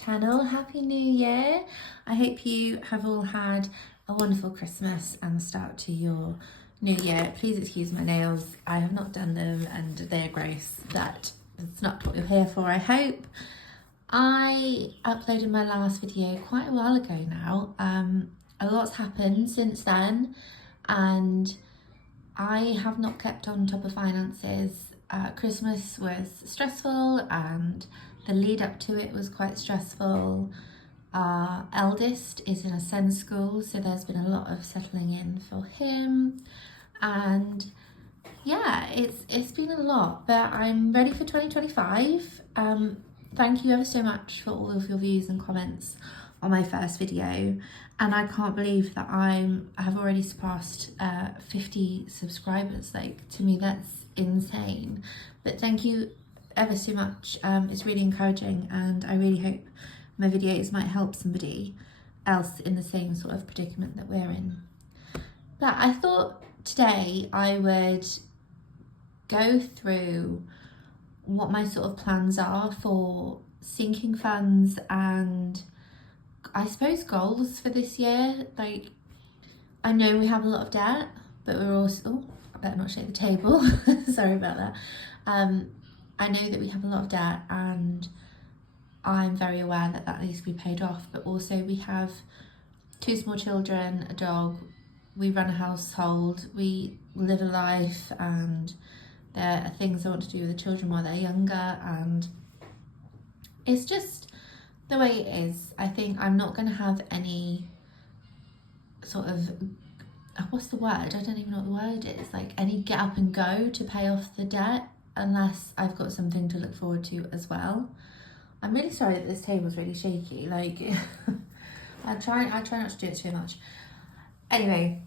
channel. Happy New Year. I hope you have all had a wonderful Christmas and the start to your new year. Please excuse my nails. I have not done them and they're gross, but it's not what you're here for, I hope. I uploaded my last video quite a while ago now. A lot's happened since then and I have not kept on top of finances. Christmas was stressful and the lead up to it was quite stressful. Our eldest is in a SEND school, so there's been a lot of settling in for him. And yeah, it's been a lot, but I'm ready for 2025. Thank you ever so much for all of your views and comments on my first video. And I can't believe that I have already surpassed 50 subscribers. Like, to me, that's insane. But thank you ever so much. It's really encouraging and I really hope my videos might help somebody else in the same sort of predicament that we're in. But I thought today I would go through what my sort of plans are for sinking funds and I suppose goals for this year. Like, I know we have a lot of debt, but we're also, I better not shake the table, sorry about that. I know that we have a lot of debt and I'm very aware that that needs to be paid off, but also we have 2 small children, a dog, we run a household, we live a life, and there are things I want to do with the children while they're younger, and it's just the way it is. I think I'm not going to have any sort of, what's the word? I don't even know what the word is. Like, any get up and go to pay off the debt unless I've got something to look forward to as well. I'm really sorry that this table's really shaky. Like, I try not to do it too much. Anyway,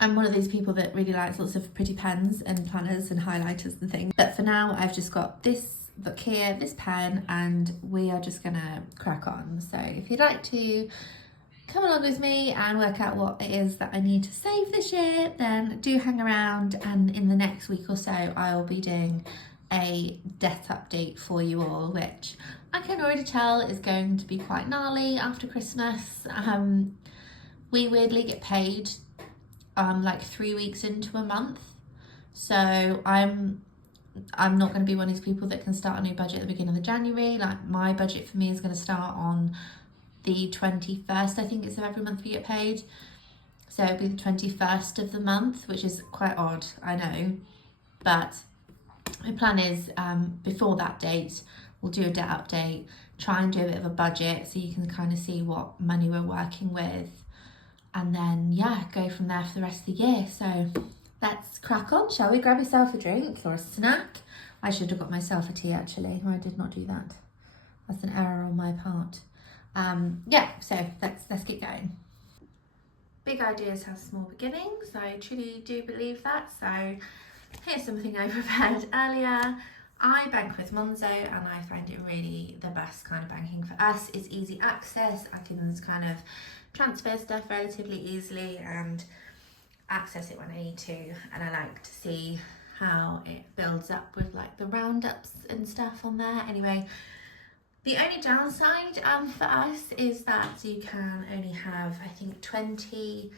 I'm one of those people that really likes lots of pretty pens and planners and highlighters and things. But for now, I've just got this book here, this pen, and we are just gonna crack on. So if you'd like to come along with me and work out what it is that I need to save this year, then do hang around, and in the next week or so I'll be doing a debt update for you all, which I can already tell is going to be quite gnarly after Christmas. We weirdly get paid like 3 weeks into a month, so I'm not going to be one of these people that can start a new budget at the beginning of January. Like, my budget for me is going to start on the 21st, I think it's of every month we get paid. So it'll be the 21st of the month, which is quite odd, I know. But my plan is before that date, we'll do a debt update, try and do a bit of a budget so you can kind of see what money we're working with. And then, yeah, go from there for the rest of the year. So let's crack on, shall we? Grab yourself a drink or a snack. I should have got myself a tea, actually. I did not do that. That's an error on my part. Yeah, so let's get going. Big ideas have small beginnings. I truly do believe that. So here's something I prepared earlier. I bank with Monzo and I find it really the best kind of banking for us. It's easy access. I can kind of transfer stuff relatively easily and access it when I need to. And I like to see how it builds up with like the roundups and stuff on there. Anyway, the only downside for us is that you can only have, I think, 20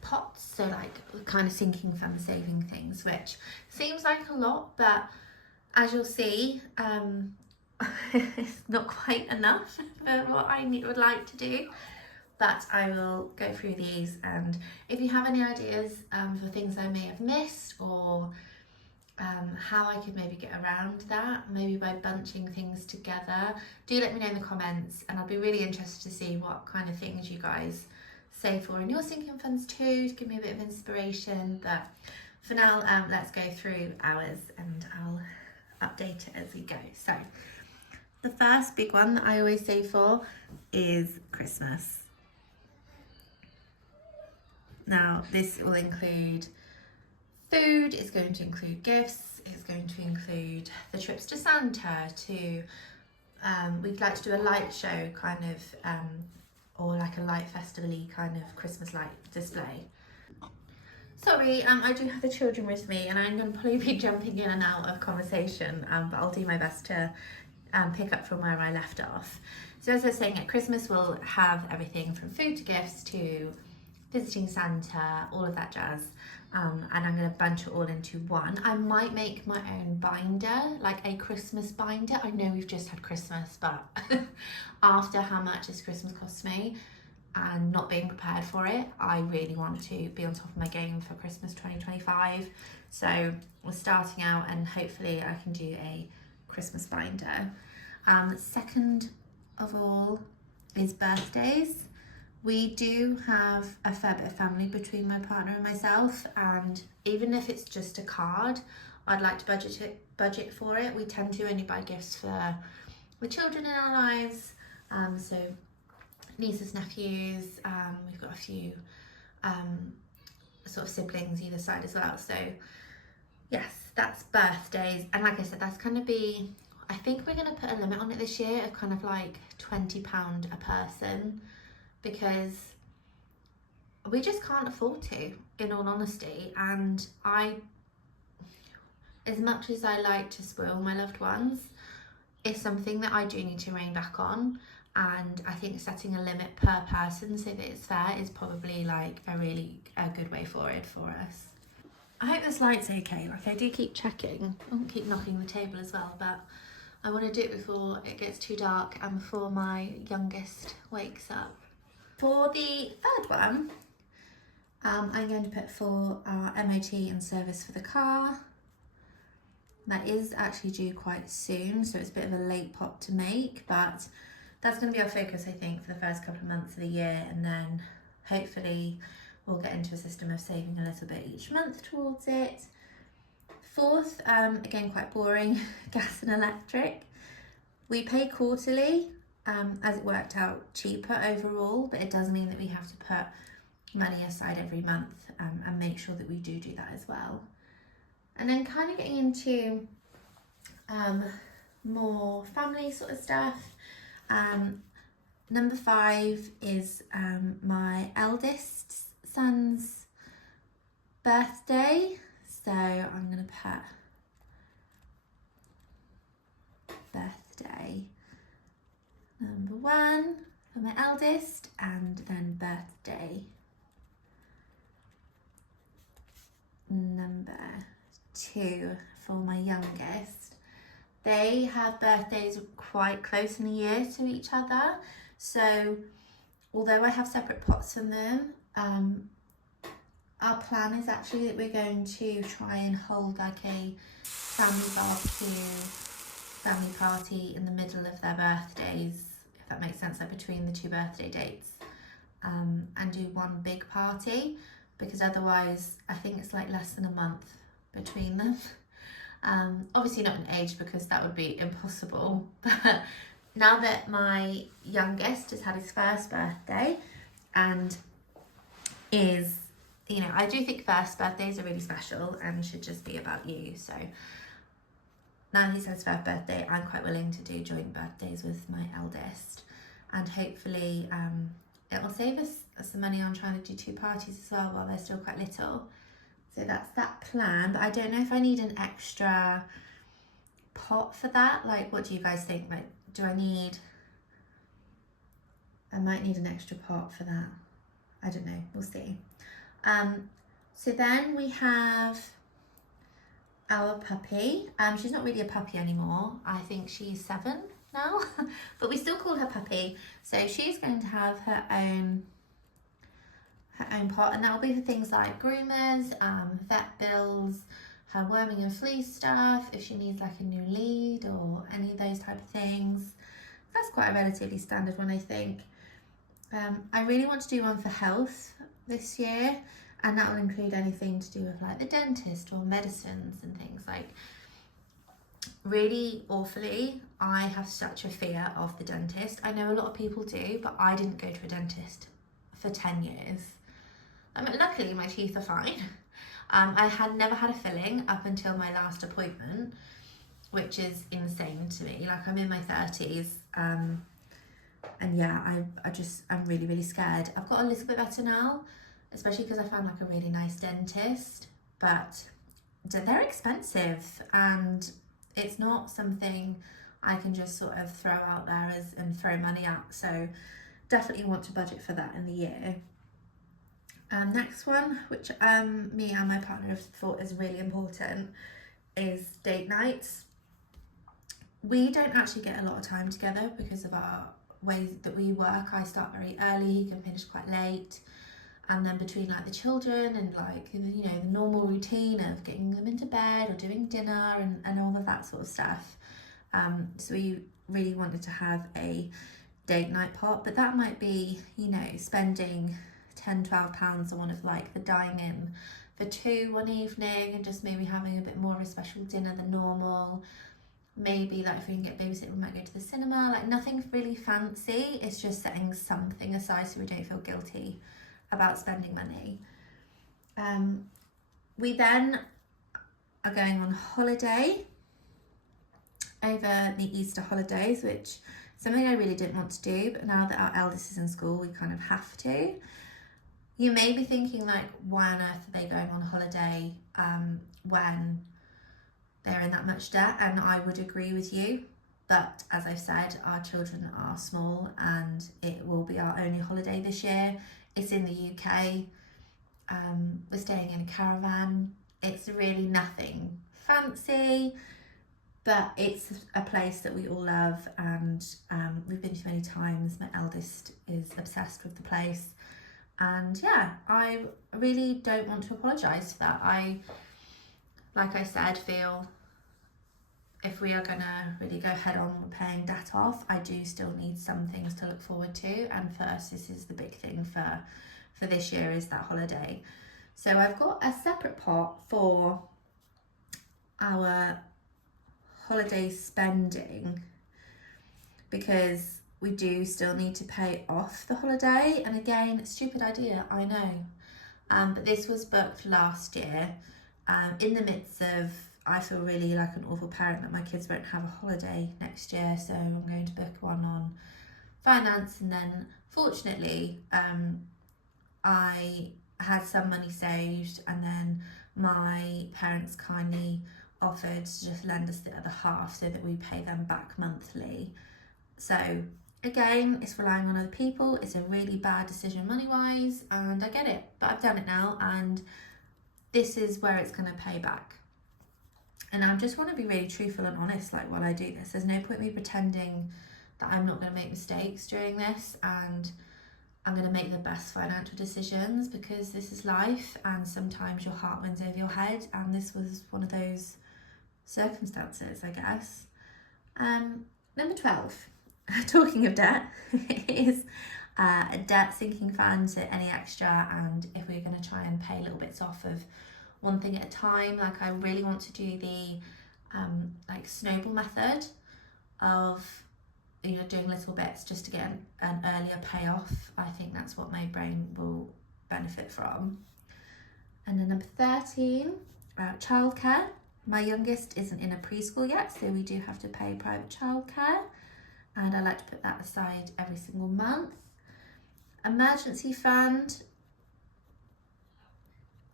pots, so like kind of sinking fund saving things, which seems like a lot, but as you'll see, it's not quite enough for what I would like to do. But I will go through these, and if you have any ideas for things I may have missed, or how I could maybe get around that, maybe by bunching things together, do let me know in the comments, and I'll be really interested to see what kind of things you guys save for in your sinking funds too, to give me a bit of inspiration. But for now, let's go through ours and I'll update it as we go. So the first big one that I always save for is Christmas. Now, this will include food, it's going to include gifts, it's going to include the trips to Santa, to we'd like to do a light show kind of, or like a light festival-y kind of Christmas light display. Sorry, I do have the children with me and I'm going to probably be jumping in and out of conversation, but I'll do my best to pick up from where I left off. So as I was saying, at Christmas we'll have everything from food to gifts to visiting Santa, all of that jazz. And I'm going to bunch it all into one. I might make my own binder, like a Christmas binder. I know we've just had Christmas, but after how much this Christmas cost me and not being prepared for it, I really want to be on top of my game for Christmas 2025. So we're starting out, and hopefully I can do a Christmas binder. Second of all is birthdays. We do have a fair bit of family between my partner and myself, and even if it's just a card, I'd like to budget for it. We tend to only buy gifts for the children in our lives, so nieces, nephews, we've got a few sort of siblings either side as well. So yes, that's birthdays. And like I said, that's going to be, I think we're going to put a limit on it this year of kind of like £20 a person, because we just can't afford to, in all honesty. And as much as I like to spoil my loved ones, it's something that I do need to rein back on. And I think setting a limit per person so that it's fair is probably like a good way forward for us. I hope this light's okay. Like, I do keep checking. I'll keep knocking the table as well, but I want to do it before it gets too dark and before my youngest wakes up. For the third one, I'm going to put for our MOT and service for the car. That is actually due quite soon, so it's a bit of a late pot to make, but that's going to be our focus, I think, for the first couple of months of the year, and then hopefully we'll get into a system of saving a little bit each month towards it. Fourth, again quite boring, gas and electric. We pay quarterly, as it worked out cheaper overall, but it does mean that we have to put money aside every month and make sure that we do that as well. And then kind of getting into more family sort of stuff. Number 5 is my eldest son's birthday. So I'm going to put birthday number 1 for my eldest, and then birthday number 2 for my youngest. They have birthdays quite close in the year to each other, so although I have separate pots from them, our plan is actually that we're going to try and hold like a family party in the middle of their birthdays, if that makes sense, like between the 2 birthday dates, and do one big party, because otherwise I think it's like less than a month between them. Obviously not in age, because that would be impossible, but now that my youngest has had his first birthday and is, you know, I do think first birthdays are really special and should just be about you. So now that he's had his first birthday, I'm quite willing to do joint birthdays with my eldest, and hopefully it will save us some money on trying to do 2 parties as well while they're still quite little. So that's that plan, but I don't know if I need an extra pot for that. Like, what do you guys think? Like, I might need an extra pot for that. I don't know, we'll see. So then we have our puppy. She's not really a puppy anymore. I think she's 7 now, but we still call her puppy. So she's going to have her own pot, and that will be for things like groomers, vet bills, her worming and flea stuff, if she needs like a new lead or any of those type of things. That's quite a relatively standard one, I think. I really want to do one for health this year, and that will include anything to do with like the dentist or medicines and things. Like, really awfully, I have such a fear of the dentist. I know a lot of people do, but I didn't go to a dentist for 10 years. I mean, luckily my teeth are fine. I had never had a filling up until my last appointment, which is insane to me. Like, I'm in my 30s, and yeah, I'm really, really scared. I've got a little bit better now, especially because I found like a really nice dentist, but they're expensive, and it's not something I can just sort of throw out there and throw money at. So definitely want to budget for that in the year. Next one, which me and my partner have thought is really important, is date nights. We don't actually get a lot of time together because of our ways that we work. I start very early, he can finish quite late, and then between like the children and like, you know, the normal routine of getting them into bed or doing dinner and all of that sort of stuff, so we really wanted to have a date night pot, but that might be, you know, spending £10-12 on one of like the dine-in for two one evening, and just maybe having a bit more of a special dinner than normal. Maybe like if we can get babysitter, we might go to the cinema. Like nothing really fancy, it's just setting something aside so we don't feel guilty about spending money. We then are going on holiday over the Easter holidays, which is something I really didn't want to do, but now that our eldest is in school, we kind of have to. You may be thinking like, why on earth are they going on holiday when they're in that much debt? And I would agree with you, but as I've said, our children are small and it will be our only holiday this year. It's in the UK. We're staying in a caravan. It's really nothing fancy, but it's a place that we all love, and we've been to many times. My eldest is obsessed with the place, and yeah, I really don't want to apologise for that. Like I said, feel if we are gonna really go head on with paying debt off, I do still need some things to look forward to, and first, this is the big thing for this year, is that holiday. So I've got a separate pot for our holiday spending because we do still need to pay off the holiday, and again, stupid idea, I know, but this was booked last year in the midst of, I feel really like an awful parent that my kids won't have a holiday next year, so I'm going to book one on finance. And then fortunately I had some money saved, and then my parents kindly offered to just lend us the other half so that we pay them back monthly. So again, it's relying on other people. It's a really bad decision money-wise, and I get it, but I've done it now, and this is where it's going to pay back. And I just want to be really truthful and honest, like, while I do this. There's no point me pretending that I'm not going to make mistakes during this, and I'm going to make the best financial decisions, because this is life, and sometimes your heart wins over your head, and this was one of those circumstances, I guess. Number 12, talking of debt, is a debt sinking fund, so any extra, and if we're going to try and pay little bits off of one thing at a time, like I really want to do the like snowball method of, you know, doing little bits just to get an earlier payoff. I think that's what my brain will benefit from. And then number 13, childcare. My youngest isn't in a preschool yet, so we do have to pay private childcare, and I like to put that aside every single month. Emergency fund,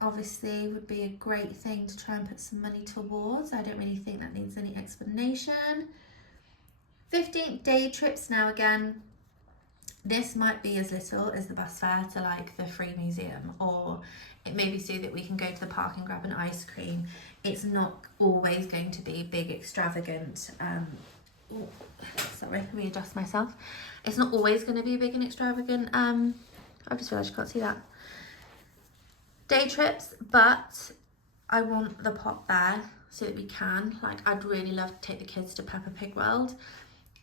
obviously, would be a great thing to try and put some money towards. I don't really think that needs any explanation. 15th day trips. Now again, this might be as little as the bus fare to like the free museum, or it may be so that we can go to the park and grab an ice cream. It's not always going to be big, extravagant, sorry, let me adjust myself. It's not always going to be big and extravagant, I just realised you can't see that. Day trips, but I want the pot there so that we can, like, I'd really love to take the kids to Peppa Pig World.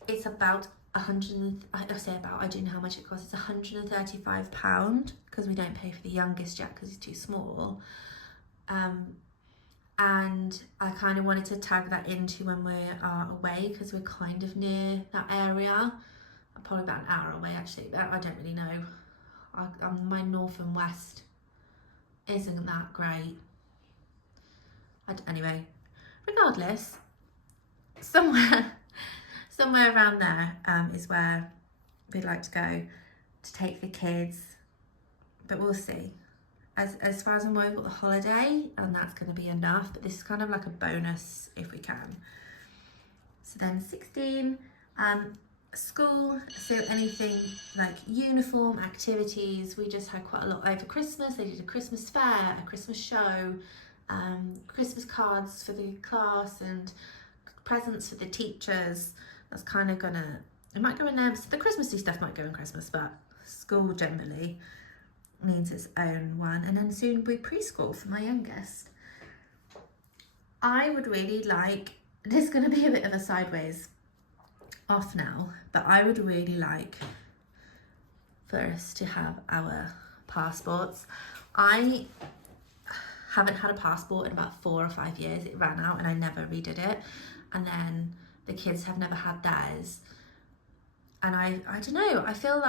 It's about I do know how much it costs. It's £135 because we don't pay for the youngest yet because he's too small. And I kind of wanted to tag that into when we are away, because we're kind of near that area. Probably about an hour away actually, but I don't really know. My north and west isn't that great. Anyway, regardless, somewhere around there is where we'd like to go to take the kids, but we'll see. As far as I'm aware, we've got the holiday, and that's going to be enough, but this is kind of like a bonus if we can. So then 16, school, so anything like uniform activities. We just had quite a lot over Christmas. They did a Christmas fair, a Christmas show, Christmas cards for the class and presents for the teachers. That's kind of it might go in there. So the Christmassy stuff might go in Christmas, but school generally needs its own one. And then soon will be preschool for my youngest. I would really like, this is going to be a bit of a sideways off now, but I would really like for us to have our passports. I haven't had a passport in about 4 or 5 years. It ran out and I never redid it. And then the kids have never had theirs. And I don't know, I feel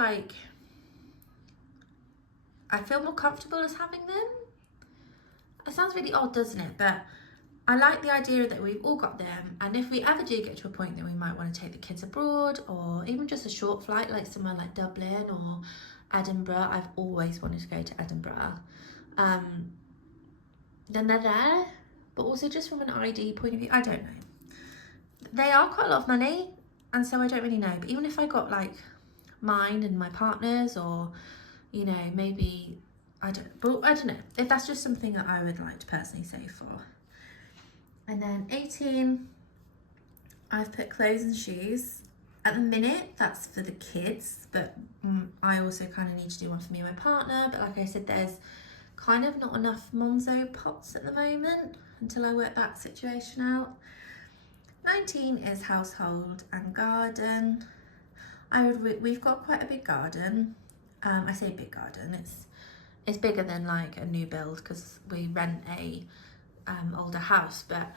more comfortable as having them. It sounds really odd, doesn't it? But I like the idea that we've all got them, and if we ever do get to a point that we might want to take the kids abroad, or even just a short flight like somewhere like Dublin or Edinburgh, I've always wanted to go to Edinburgh, then they're there. But also just from an ID point of view, I don't know. They are quite a lot of money, and so I don't really know. But even if I got like mine and my partner's, or, you know, maybe, I don't know, if that's just something that I would like to personally save for. And then 18, I've put clothes and shoes. At the minute, that's for the kids, but I also kind of need to do one for me and my partner. But like I said, there's kind of not enough Monzo pots at the moment until I work that situation out. 19 is household and garden. We've got quite a big garden. I say big garden, it's bigger than like a new build because we rent a older house, but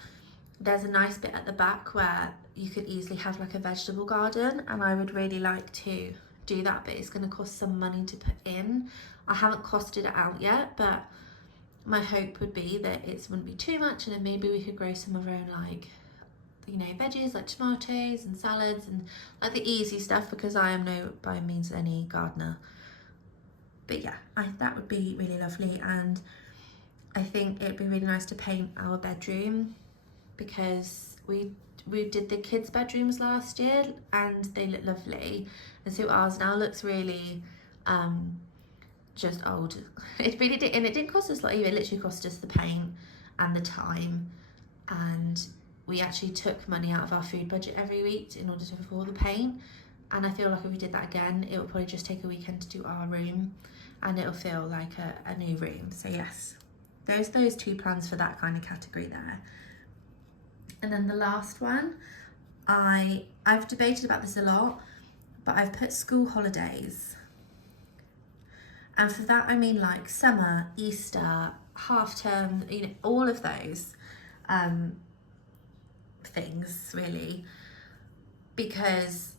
there's a nice bit at the back where you could easily have like a vegetable garden, and I would really like to do that, but it's going to cost some money to put in. I haven't costed it out yet, but my hope would be that it wouldn't be too much, and then maybe we could grow some of our own, like, you know, veggies like tomatoes and salads and like the easy stuff, because I am no by means any gardener. But yeah, that would be really lovely. And I think it'd be really nice to paint our bedroom, because we did the kids' bedrooms last year and they look lovely, and so ours now looks really just old. It really did, and it didn't cost us a lot either. It literally cost us the paint and the time, and we actually took money out of our food budget every week in order to afford the paint. And I feel like if we did that again, it would probably just take a weekend to do our room, and it'll feel like a new room. So yes, there's those 2 plans for that kind of category there. And then the last one, I've debated about this a lot, but I've put school holidays. And for that, I mean like summer, Easter, half term, you know, all of those things really, because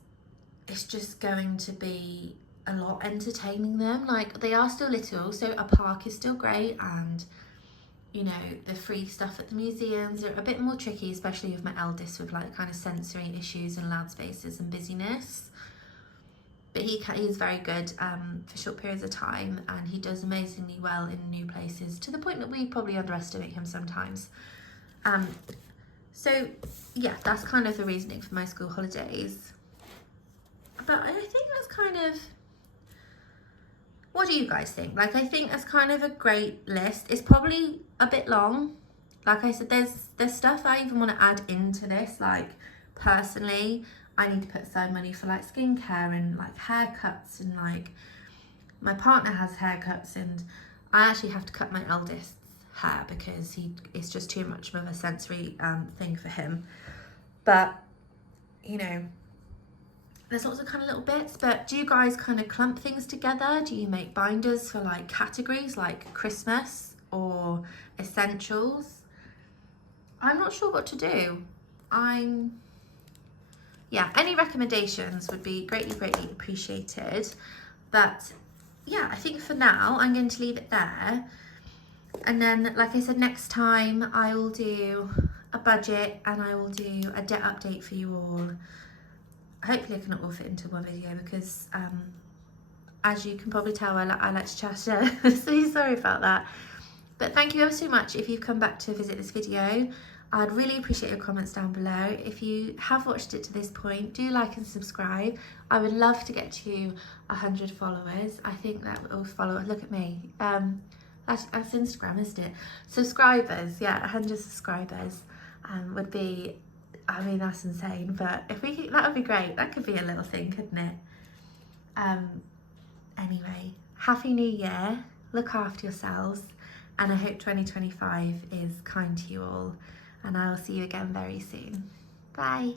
it's just going to be a lot entertaining them. Like, they are still little, so a park is still great, and you know, the free stuff at the museums are a bit more tricky, especially with my eldest with like kind of sensory issues and loud spaces and busyness. But he's very good for short periods of time, and he does amazingly well in new places, to the point that we probably underestimate him sometimes. So yeah, that's kind of the reasoning for my school holidays. But I think that's kind of, what do you guys think? Like, I think that's kind of a great list. It's probably a bit long. Like I said, there's stuff I even want to add into this. Like, personally, I need to put aside money for like skincare and like haircuts, and like my partner has haircuts, and I actually have to cut my eldest's hair because it's just too much of a sensory thing for him. But you know, there's lots of kind of little bits. But do you guys kind of clump things together? Do you make binders for like categories like Christmas or essentials? I'm not sure what to do. Yeah, any recommendations would be greatly appreciated. But yeah, I think for now I'm going to leave it there. And then, like I said, next time I will do a budget and I will do a debt update for you all. Hopefully I can all fit into one video, because as you can probably tell, I like to chat. So sorry about that. But thank you ever so much if you've come back to visit this video. I'd really appreciate your comments down below. If you have watched it to this point, do like and subscribe. I would love to get to 100 followers. I think that will follow. Look at me. That's Instagram, isn't it? Subscribers, yeah, 100 subscribers would be, I mean, that's insane. But if we, that would be great. That could be a little thing, couldn't it? Anyway, Happy New Year. Look after yourselves. And I hope 2025 is kind to you all. And I will see you again very soon. Bye.